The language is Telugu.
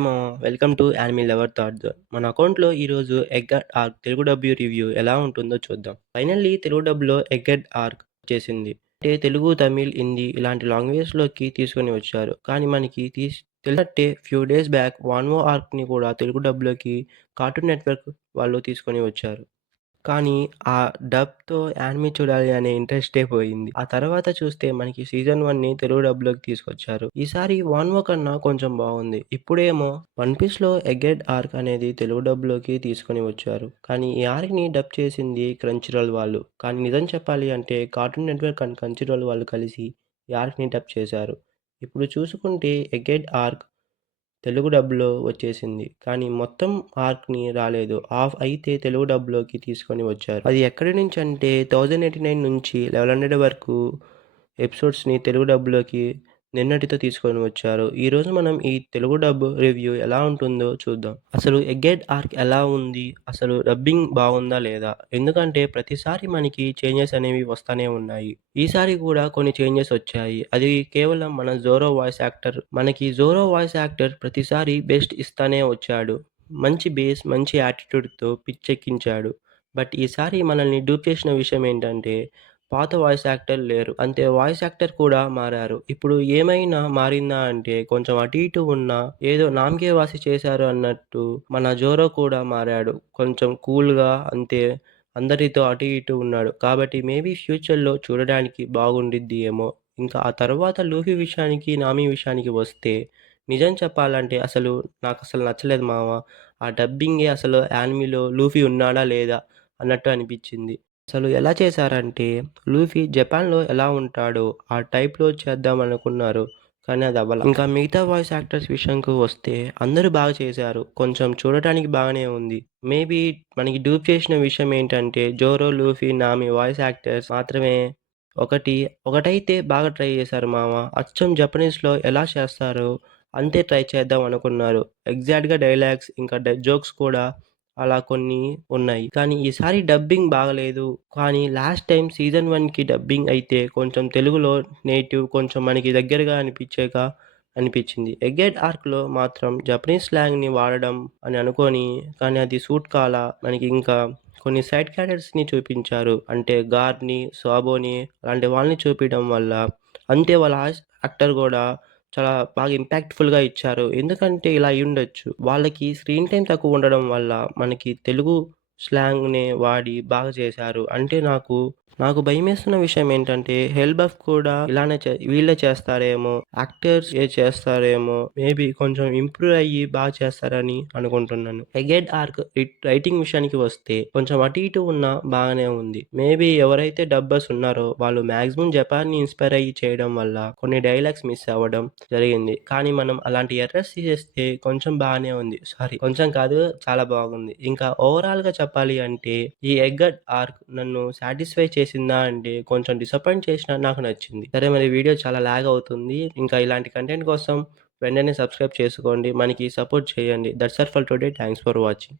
మేము welcome to animal lover thoughts. మన అకౌంట్‌లో ఈరోజు ఎగ్ ఆర్క్ తెలుగు డబ్బు రివ్యూ ఎలా ఉంటుందో చూద్దాం. ఫైనల్లీ తెలుగు డబ్‌లో ఎగ్ ఆర్క్ వచ్చేసింది. అంటే తెలుగు, తమిళ్, హిందీ ఇలాంటి లాంగ్వేజెస్‌లోకి తీసుకొని వచ్చారు. కానీ మనకి తెలిసినట్టే few days back 'one more ఆర్క్‌ని' కూడా తెలుగు డబ్‌లోకి కార్టూన్ నెట్‌వర్క్ వాళ్ళు తీసుకొని వచ్చారు. కానీ ఆ డబ్‌తో యానిమే చూడాలి అనే ఇంట్రెస్టే పోయింది. ఆ తర్వాత చూస్తే మనకి సీజన్ 1ని తెలుగు డబ్‌లోకి తీసుకొచ్చారు. ఈసారి 'వన్ మోర్' కన్నా కొంచెం బావుంది. ఇప్పుడేమో 'వన్ పీస్‌లో ఎగ్గెడ్ ఆర్క్' అనేది తెలుగు డబ్‌లోకి తీసుకొని వచ్చారు. కానీ ఈ ఆర్క్‌ని డబ్ చేసింది క్రంచీరోల్ వాళ్ళు. కానీ నిజం చెప్పాలి అంటే కార్టూన్ నెట్‌వర్క్ అండ్ క్రంచీరోల్ వాళ్ళు కలిసి ఈ ఆర్క్‌ని డబ్ చేశారు. ఇప్పుడు చూసుకుంటే ఎగ్గెడ్ ఆర్క్ తెలుగు డబ్‌లో వచ్చేసింది. కానీ మొత్తం ఆర్క్‌ని రాలేదు. హాఫ్ అయితే తెలుగు డబ్‌లోకి తీసుకొని వచ్చారు. అది ఎక్కడి నుంచంటే 1089 నుంచి 1100 వరకు ఎపిసోడ్స్‌ని తెలుగు డబ్‌లోకి నిన్నటితో తీసుకొని వచ్చారు. ఈరోజు మనం ఈ తెలుగు డబ్ రివ్యూ ఎలా ఉంటుందో చూద్దాం. అసలు ఎగ్గెడ్ ఆర్క్ ఎలా ఉంది? అసలు డబ్బింగ్ బావుందా లేదా? ఎందుకంటే ప్రతిసారి మనకి చేంజెస్ అనేవి వస్తానే ఉన్నాయి. ఈసారి కూడా కొన్ని చేంజెస్ వచ్చాయి. అది కేవలం మన జోరో వాయిస్ యాక్టర్ మనకి జోరో వాయిస్ యాక్టర్ ప్రతిసారి బెస్ట్ ఇస్తానే వచ్చాడు. మంచి బేస్, మంచి యాటిట్యూడ్‌తో పిచ్చెక్కించాడు. బట్ ఈసారి మనల్ని డూప్ చేసిన విషయం ఏంటంటే పాత వాయిస్ యాక్టర్ లేరు. అంతే వాయిస్ యాక్టర్ కూడా మారారు. ఇప్పుడు ఏమైనా మారిందా అంటే కొంచెం అటు ఇటు ఉన్నా ఏదో నామకే వాసి చేశారు అన్నట్టు మన జోరో కూడా మారాడు. కొంచెం కూల్‌గా అంతే అందరితో అటు ఇటు ఉన్నాడు. కాబట్టి మేబీ ఫ్యూచర్‌లో చూడడానికి బాగుండిద్ది ఏమో! ఇంకా ఆ తర్వాత లూఫీ విషయానికి, నామీ విషయానికి వస్తే నిజం చెప్పాలంటే నాకసలు నచ్చలేదు మావ. ఆ డబ్బింగే అసలు యానిమీలో లూఫీ ఉన్నాడా లేదా అన్నట్టు అనిపిచ్చింది. అసలు ఎలా చేశారంటే, లూఫీ జపాన్‌లో ఎలా ఉంటాడో, ఆ టైప్‌లో చేద్దామనుకున్నారు. కానీ అది అవ్వల. ఇంకా మిగతా వాయిస్ యాక్టర్స్ విషయంకు వస్తే, అందరూ బాగా చేశారు. కొంచెం చూడటానికి బాగానే ఉంది. మేబీ మనకి డూప్ చేసిన విషయం ఏంటంటే, జోరో, లూఫీ, నామి వాయిస్ యాక్టర్స్ మాత్రమే ఒకటి ఒకటైతే బాగా ట్రై చేశారు మామ. అచ్చం జపనీస్‌లో ఎలా చేస్తారో, అంతే ట్రై చేద్దాం అనుకున్నారు. ఎగ్జాక్ట్‌గా డైలాగ్స్ ఇంకా జోక్స్ కూడా అలా కొన్ని ఉన్నాయి. కానీ ఈసారి డబ్బింగ్ బాగలేదు. కానీ లాస్ట్ టైమ్ సీజన్ 1కి డబ్బింగ్ అయితే కొంచెం తెలుగులో నేటివ్ కొంచెం మనకి దగ్గరగా అనిపిచ్చింది. ఎగ్గెడ్ ఆర్క్‌లో మాత్రం జపనీస్ స్లాంగ్‌ని వాడడం అని అనుకోని కానీ అది సూట్ కాలా. మనకి ఇంకా కొన్ని సైడ్ క్యారెక్టర్స్‌ని చూపించారు. అంటే గార్‌ని, సాబోని అలాంటి వాళ్ళని చూపియడం వల్ల అంతే వాళ్ళ యాక్టర్ గూడా చాలా బాగా ఇంపాక్ట్‌ఫుల్‌గా ఇచ్చారు. ఎందుకంటే ఇలా అయ్యుండొచ్చు. వాళ్ళకి స్క్రీన్ టైమ్ తక్కువ ఉండడం వల్ల మనకి తెలుగు స్లాంగ్‌ని వాడి బాగా చేశారు. అంటే నాకు భయమేస్తున్న విషయం ఏంటంటే హెల్‌బఫ్ కూడా ఇలానే వీళ్ళే చేస్తారేమో, యాక్టర్స్ చేస్తారేమో, మేబీ కొంచెం ఇంప్రూవ్ అయ్యి బాగా చేస్తారని అనుకుంటున్నాను. ఎగైన్ ఆర్క్ రైటింగ్ విషయానికి వస్తే కొంచెం అటు ఇటు ఉన్నా బాగానే ఉంది. మేబీ ఎవరైతే డబ్బర్స్ ఉన్నారో వాళ్ళు మాక్సిమం జపాన్‌ని ఇన్‌స్పైర్ అయ్యి చేయడం వల్ల కొన్ని డైలాగ్స్ మిస్ అవ్వడం జరిగింది. కానీ మనం అలాంటి ఎర్రర్స్ తీసేస్తే కొంచెం బాగానే ఉంది. సారీ కొంచెం కాదు చాలా బాగుంది. ఇంకా ఓవరాల్‌గా చెప్పాలి అంటే ఈ ఎగ్గర్ ఆర్క్ నన్ను సాటిస్ఫై చేసిందా అంటే కొంచెం డిసప్పాయింట్ చేసినా నాకు నచ్చింది. సరే మరి వీడియో చాలా లాగ్ అవుతుంది. ఇంకా ఇలాంటి కంటెంట్ కోసం వెంటనే సబ్స్క్రైబ్ చేసుకోండి. మనకి సపోర్ట్ చేయండి. That's all for today. Thanks for watching.